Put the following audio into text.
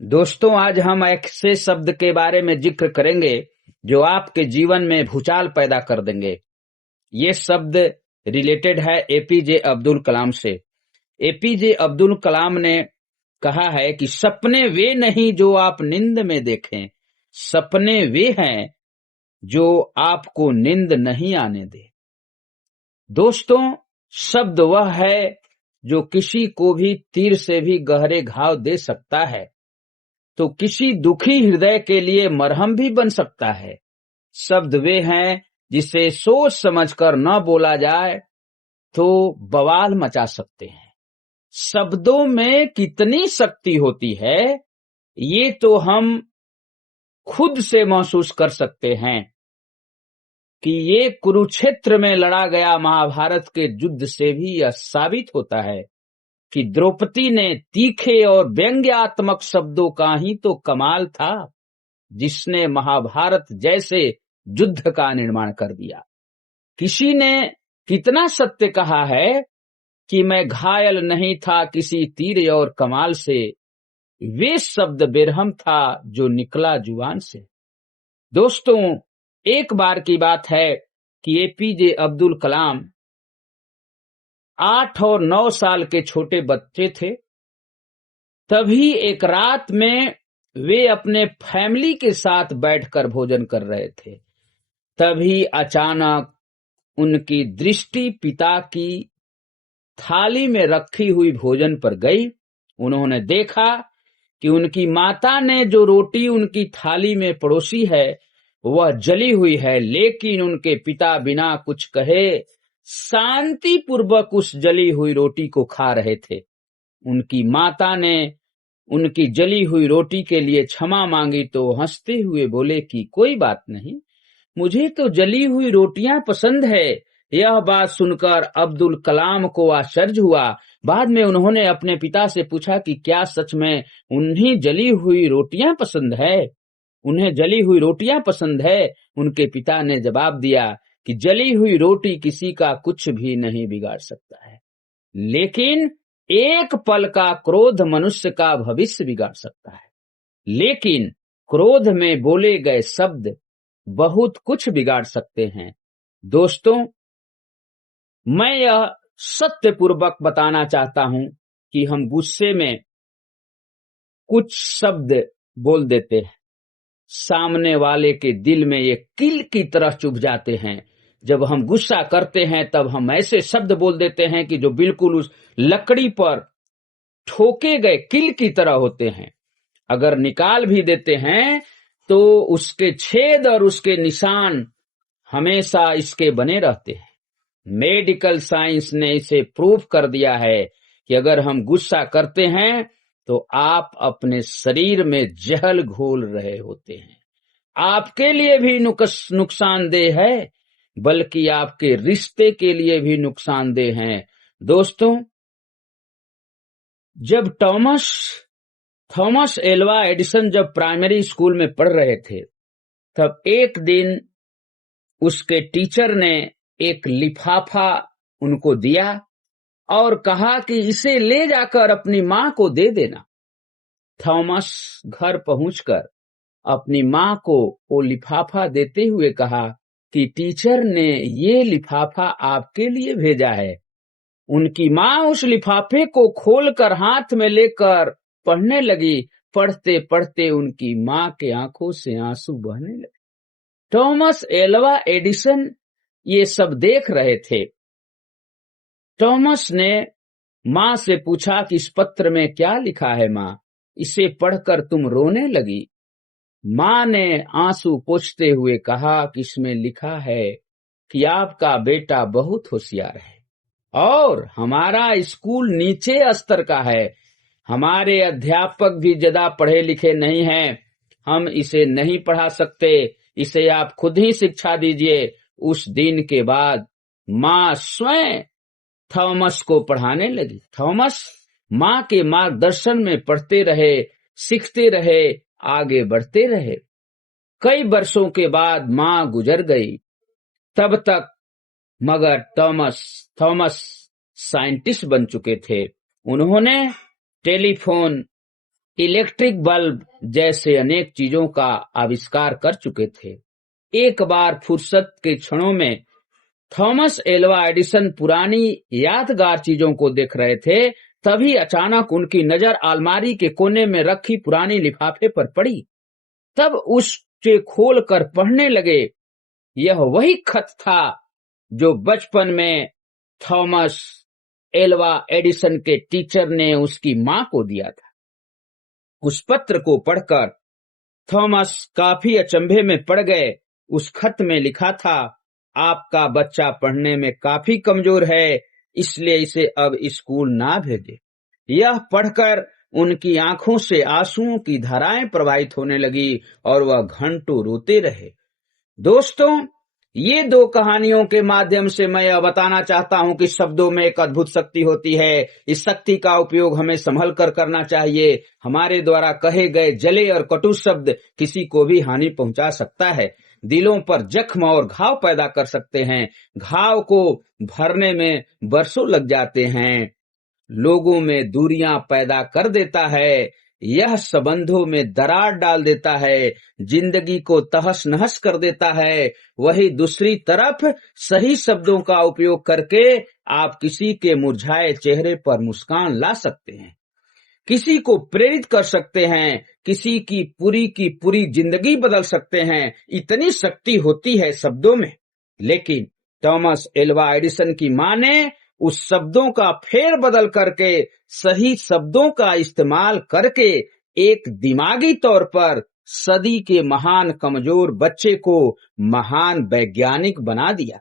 दोस्तों, आज हम ऐसे शब्द के बारे में जिक्र करेंगे जो आपके जीवन में भूचाल पैदा कर देंगे। ये शब्द रिलेटेड है एपीजे अब्दुल कलाम से। एपीजे अब्दुल कलाम ने कहा है कि सपने वे नहीं जो आप नींद में देखें, सपने वे हैं जो आपको नींद नहीं आने दे। दोस्तों, शब्द वह है जो किसी को भी तीर से भी गहरे घाव दे सकता है, तो किसी दुखी हृदय के लिए मरहम भी बन सकता है। शब्द वे हैं जिसे सोच समझकर न बोला जाए तो बवाल मचा सकते हैं। शब्दों में कितनी शक्ति होती है, ये तो हम खुद से महसूस कर सकते हैं कि ये कुरुक्षेत्र में लड़ा गया महाभारत के युद्ध से भी यह साबित होता है कि द्रौपदी ने तीखे और व्यंग्यात्मक शब्दों का ही तो कमाल था जिसने महाभारत जैसे युद्ध का निर्माण कर दिया। किसी ने कितना सत्य कहा है कि मैं घायल नहीं था किसी तीर और कमाल से, वे शब्द बेरहम था जो निकला जुबान से। दोस्तों, एक बार की बात है कि एपीजे अब्दुल कलाम 8 और 9 साल के छोटे बच्चे थे। तभी एक रात में वे अपने फैमिली के साथ बैठकर भोजन कर रहे थे। तभी अचानक उनकी दृष्टि पिता की थाली में रखी हुई भोजन पर गई। उन्होंने देखा कि उनकी माता ने जो रोटी उनकी थाली में परोसी है वह जली हुई है, लेकिन उनके पिता बिना कुछ कहे शांति पूर्वक उस जली हुई रोटी को खा रहे थे। उनकी माता ने उनकी जली हुई रोटी के लिए क्षमा मांगी तो हंसते हुए बोले कि कोई बात नहीं, मुझे तो जली हुई रोटियां पसंद है। यह बात सुनकर अब्दुल कलाम को आश्चर्य हुआ। बाद में उन्होंने अपने पिता से पूछा कि क्या सच में उन्हें जली हुई रोटियां पसंद है? उन्हें जली हुई रोटियां पसंद है? उनके पिता ने जवाब दिया कि जली हुई रोटी किसी का कुछ भी नहीं बिगाड़ सकता है, लेकिन एक पल का क्रोध मनुष्य का भविष्य बिगाड़ सकता है। लेकिन क्रोध में बोले गए शब्द बहुत कुछ बिगाड़ सकते हैं। दोस्तों, मैं यह सत्यपूर्वक बताना चाहता हूं कि हम गुस्से में कुछ शब्द बोल देते हैं, सामने वाले के दिल में ये कील की तरह चुभ जाते हैं। जब हम गुस्सा करते हैं तब हम ऐसे शब्द बोल देते हैं कि जो बिल्कुल उस लकड़ी पर ठोके गए कील की तरह होते हैं। अगर निकाल भी देते हैं तो उसके छेद और उसके निशान हमेशा इसके बने रहते हैं। मेडिकल साइंस ने इसे प्रूव कर दिया है कि अगर हम गुस्सा करते हैं तो आप अपने शरीर में जहर घोल रहे होते हैं। आपके लिए भी नुकसानदेह है, बल्कि आपके रिश्ते के लिए भी नुकसानदेह है। दोस्तों, जब थॉमस एल्वा एडिसन जब प्राइमरी स्कूल में पढ़ रहे थे, तब एक दिन उसके टीचर ने एक लिफाफा उनको दिया और कहा कि इसे ले जाकर अपनी माँ को दे देना। थॉमस घर पहुंचकर अपनी माँ को वो लिफाफा देते हुए कहा कि टीचर ने ये लिफाफा आपके लिए भेजा है। उनकी माँ उस लिफाफे को खोलकर हाथ में लेकर पढ़ने लगी। पढ़ते पढ़ते उनकी माँ के आंखों से आंसू बहने लगे। थॉमस एल्वा एडिसन ये सब देख रहे थे। थॉमस ने माँ से पूछा कि इस पत्र में क्या लिखा है माँ? इसे पढ़कर तुम रोने लगी। माँ ने आंसू पोंछते हुए कहा कि इसमें लिखा है कि आपका बेटा बहुत होशियार है और हमारा स्कूल नीचे स्तर का है। हमारे अध्यापक भी ज्यादा पढ़े लिखे नहीं हैं, हम इसे नहीं पढ़ा सकते, इसे आप खुद ही शिक्षा दीजिए। उस दिन के बाद माँ स्वयं थॉमस को पढ़ाने लगी। थॉमस माँ के मार्गदर्शन में पढ़ते रहे, सीखते रहे, आगे बढ़ते रहे। कई वर्षों के बाद माँ गुजर गई। तब तक मगर थॉमस साइंटिस्ट बन चुके थे। उन्होंने टेलीफोन इलेक्ट्रिक बल्ब जैसे अनेक चीजों का आविष्कार कर चुके थे। एक बार फुर्सत के क्षणों में थॉमस एल्वा एडिसन पुरानी यादगार चीजों को देख रहे थे, तभी अचानक उनकी नजर अलमारी के कोने में रखी पुरानी लिफाफे पर पड़ी। तब उसे खोलकर पढ़ने लगे। यह वही खत था जो बचपन में थॉमस एल्वा एडिसन के टीचर ने उसकी मां को दिया था। उस पत्र को पढ़कर थॉमस काफी अचंभे में पड़ गए। उस खत में लिखा था, आपका बच्चा पढ़ने में काफी कमजोर है, इसलिए इसे अब स्कूल ना भेजें। यह पढ़कर उनकी आंखों से आंसुओं की धाराएं प्रवाहित होने लगी और वह घंटों रोते रहे। दोस्तों, ये दो कहानियों के माध्यम से मैं यह बताना चाहता हूं कि शब्दों में एक अद्भुत शक्ति होती है। इस शक्ति का उपयोग हमें संभल कर करना चाहिए। हमारे द्वारा कहे गए जले और कटु शब्द किसी को भी हानि पहुंचा सकता है, दिलों पर जख्म और घाव पैदा कर सकते हैं। घाव को भरने में बरसों लग जाते हैं, लोगों में दूरियां पैदा कर देता है, यह संबंधों में दरार डाल देता है, जिंदगी को तहस नहस कर देता है। वही दूसरी तरफ सही शब्दों का उपयोग करके आप किसी के मुरझाए चेहरे पर मुस्कान ला सकते हैं, किसी को प्रेरित कर सकते हैं, किसी की पूरी जिंदगी बदल सकते हैं। इतनी शक्ति होती है शब्दों में। लेकिन थॉमस एल्वा एडिसन की मां ने उस शब्दों का फेर बदल करके सही शब्दों का इस्तेमाल करके एक दिमागी तौर पर सदी के महान कमजोर बच्चे को महान वैज्ञानिक बना दिया।